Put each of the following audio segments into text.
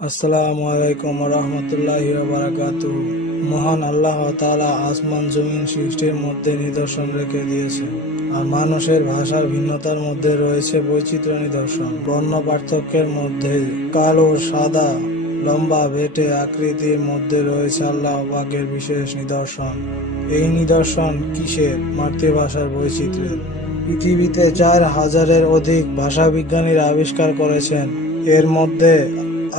আসসালামু আলাইকুম রহমতুল্লাহি ওয়া বারাকাতুহু। মহান আল্লাহ তাআলা আসমান জমিন সৃষ্টির মধ্যে নিদর্শন রেখে দিয়েছেন, আর মানুষের ভাষার ভিন্নতার মধ্যে রয়েছে বৈচিত্র্য নিদর্শন। বর্ণ পার্থক্যের মধ্যে কালো সাদা লম্বা বেটে আকৃতির মধ্যে রয়েছে আল্লাহ পাকের বিশেষ নিদর্শন। এই নিদর্শন কিসের? মাতৃভাষার বৈচিত্র্যের। পৃথিবীতে 4,000-এর অধিক ভাষা বিজ্ঞানীরা আবিষ্কার করেছেন। এর মধ্যে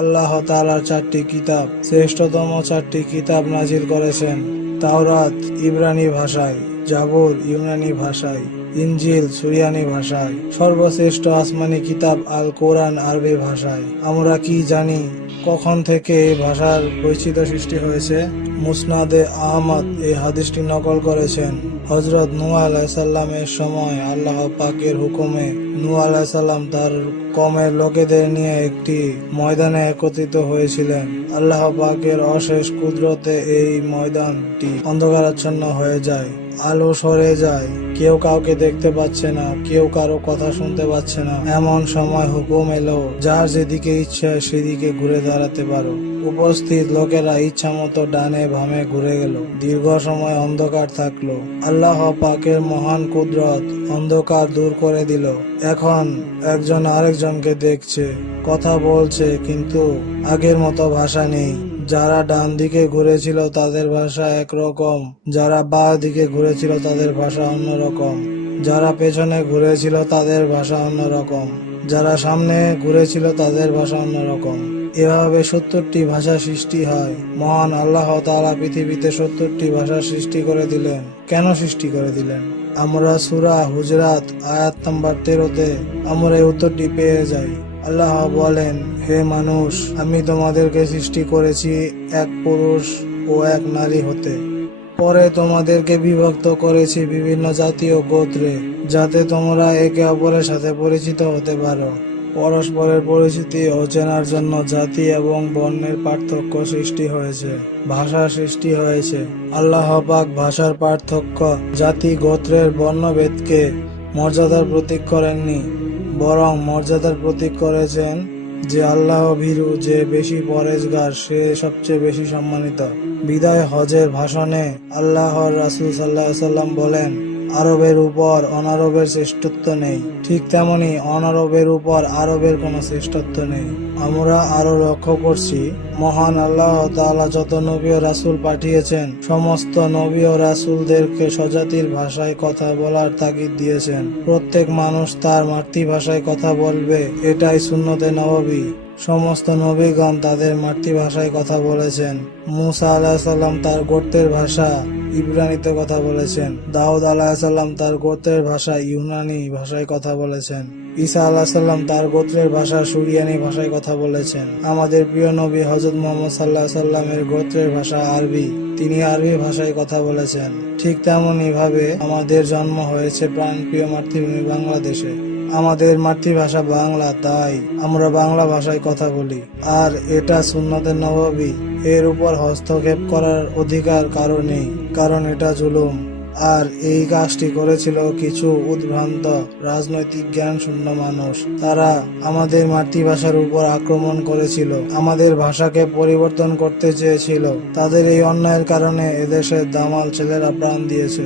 আল্লাহ তাআলার 4টি কিতাব, শ্রেষ্ঠতম 4টি কিতাব নাজিল করেছেন। তাওরাত ইব্রানি ভাষায়, জাবুর ইউনানি ভাষায়, ইনজিল সুরিয়ানি ভাষায়, সর্বশ্রেষ্ঠ আসমানি কিতাব আল কোরআন আরবি ভাষায়। আমরা কি জানি কখন থেকে এই ভাষার বৈচিত্র্য সৃষ্টি হয়েছে? মুসনাদে আহমদ এই হাদিসটি নকল করেছেন। হযরত নূহ আলাইহিস সালামের সময় আল্লাহ পাকের হুকুমে নূহ আলাইহিস সালাম তার কওমের লোকেদের নিয়ে একটি ময়দানে একত্রিত হয়েছিলেন। আল্লাহ পাকের অশেষ কুদরতে এই ময়দানটি অন্ধকারাচ্ছন্ন হয়ে যায়, আলো সরে যায়, কেউ কাউকে দেখতে পাচ্ছে না, কেউ কারো কথা শুনতে পাচ্ছে না। এমন সময় হুকুম এলো, যার যেদিকে ইচ্ছা সেদিকে ঘুরে দাঁড়াতে পারো। উপস্থিত লোকেরা ইচ্ছা মতো ডানে বামে ঘুরে গেল। দীর্ঘ সময় অন্ধকার থাকলো। আল্লাহ পাকের মহান কুদরত অন্ধকার দূর করে দিল। এখন একজন আরেকজনকে দেখছে, কথা বলছে, কিন্তু আগের মতো ভাষা নেই। যারা ডান দিকে ঘুরেছিল তাদের ভাষা একরকম, যারা বাঁ দিকে ঘুরেছিল তাদের ভাষা অন্যরকম, যারা পেছনে ঘুরেছিল তাদের ভাষা অন্যরকম, যারা সামনে ঘুরেছিল তাদের ভাষা অন্যরকম। এভাবে 70টি ভাষা সৃষ্টি হয়। মহান আল্লাহ তাআলা পৃথিবীতে 70টি ভাষা সৃষ্টি করে দিলেন। কেন সৃষ্টি করে দিলেন? আমরা সূরা হুজরাত আয়াত নাম্বার 13-তে আমরা এই উত্তরটি পেয়ে যাই। আল্লাহ বলেন, হে মানুষ, আমি তোমাদেরকে সৃষ্টি করেছি এক পুরুষ ও এক নারী হতে। পরে তোমাদেরকে বিভক্ত করেছি বিভিন্ন জাতি ও গোত্রে, যাতে তোমরা একে অপরের সাথে পরিচিত হতে পারো। পরস্পরের পরিচিতি ও চেনার জন্য জাতি এবং বর্ণের পার্থক্য সৃষ্টি হয়েছে, ভাষা সৃষ্টি হয়েছে। আল্লাহ পাক ভাষার পার্থক্য, জাতি গোত্রের বর্ণভেদকে মর্যাদার প্রতীক করেননি, বরং মর্যাদার প্রতীক করেছেন যে আল্লাহ ভীরু, যে বেশি পরেজগার, সে সবচেয়ে বেশি সম্মানিত। বিদায় হজের ভাষণে আল্লাহর রাসূল সাল্লাল্লাহু আলাইহি ওয়াসাল্লাম বলেন, আরবের উপর অনারবের শ্রেষ্ঠত্ব নেই, ঠিক তেমনি অনারবের উপর আরবের কোনো শ্রেষ্ঠত্ব নেই। আমরা আরো লক্ষ্য করছি, মহান আল্লাহ তাআলা যত নবী ও রাসূল পাঠিয়েছেন, সমস্ত নবী ও রাসূলদেরকে স্বজাতির ভাষায় কথা বলার তাগিদ দিয়েছেন। প্রত্যেক মানুষ তার মাতৃভাষায় কথা বলবে, এটাই সুন্নতে নববী। সমস্ত নবীগণ তাদের মাতৃভাষায় কথা বলেছেন। মূসা আলাইহিস সালাম তার গোত্রের ভাষা ইব্রানিতে কথা বলেছেন। দাউদ আলাইহিস সালাম তার গোত্রের ভাষা ইউনানি ভাষায় কথা বলেছেন। ঈসা আলাইহিস সালাম তার গোত্রের ভাষা সুরিয়ানি ভাষায় কথা বলেছেন। আমাদের প্রিয় নবী হযরত মুহাম্মদ সাল্লাল্লাহু আলাইহি সাল্লামের গোত্রের ভাষা আরবি, তিনি আরবি ভাষায় কথা বলেছেন। ঠিক তেমনি ভাবে আমাদের জন্ম হয়েছে প্রাণপ্রিয় মাতৃভূমি বাংলাদেশে। আমাদের মাতৃভাষা বাংলা, তাই আমরা বাংলা ভাষায় কথা বলি। আর এটা সুন্নতে নববী, এর উপর হস্তক্ষেপ করার অধিকার কারো নেই, কারণ এটা জুলুম। আর এই কাজটি করেছিল কিছু উদ্ভ্রান্ত রাজনৈতিক জ্ঞান শূন্য মানুষ। তারা আমাদের মাতৃভাষার উপর আক্রমণ করেছিল, আমাদের ভাষাকে পরিবর্তন করতে চেয়েছিল। তাদের এই অন্যায়ের কারণে এদেশের দামাল ছেলেরা প্রাণ দিয়েছে।